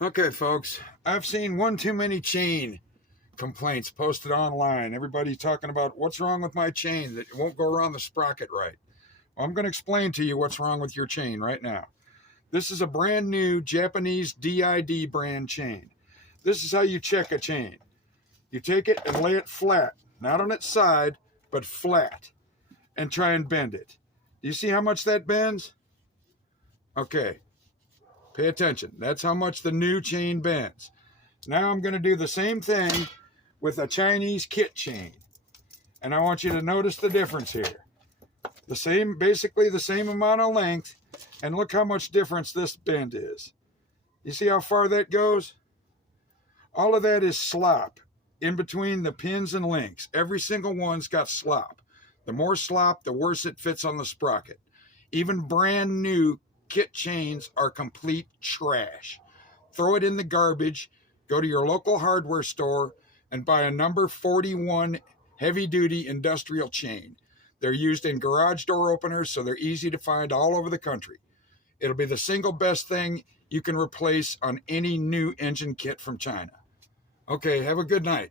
Okay, folks, I've seen one too many chain complaints posted online. Everybody's talking about what's wrong with my chain, that it won't go around the sprocket right. Well, I'm going to explain to you what's wrong with your chain right now. This is a brand new Japanese DID brand chain. This is how you check a chain. You take it and lay it flat, not on its side, but flat, and try and bend it. Do you see how much that bends? Okay, pay attention. That's how much the new chain bends. Now I'm going to do the same thing with a Chinese kit chain. And I want you to notice the difference here. Basically the same amount of length, and look how much difference this bend is. You see how far that goes? All of that is slop in between the pins and links. Every single one's got slop. The more slop, the worse it fits on the sprocket. Even brand new kit chains are complete trash. Throw it in the garbage. Go to your local hardware store and buy a number 41 heavy-duty industrial chain. They're used in garage door openers, so they're easy to find all over the country. It'll be the single best thing you can replace on any new engine kit from China. Okay, have a good night.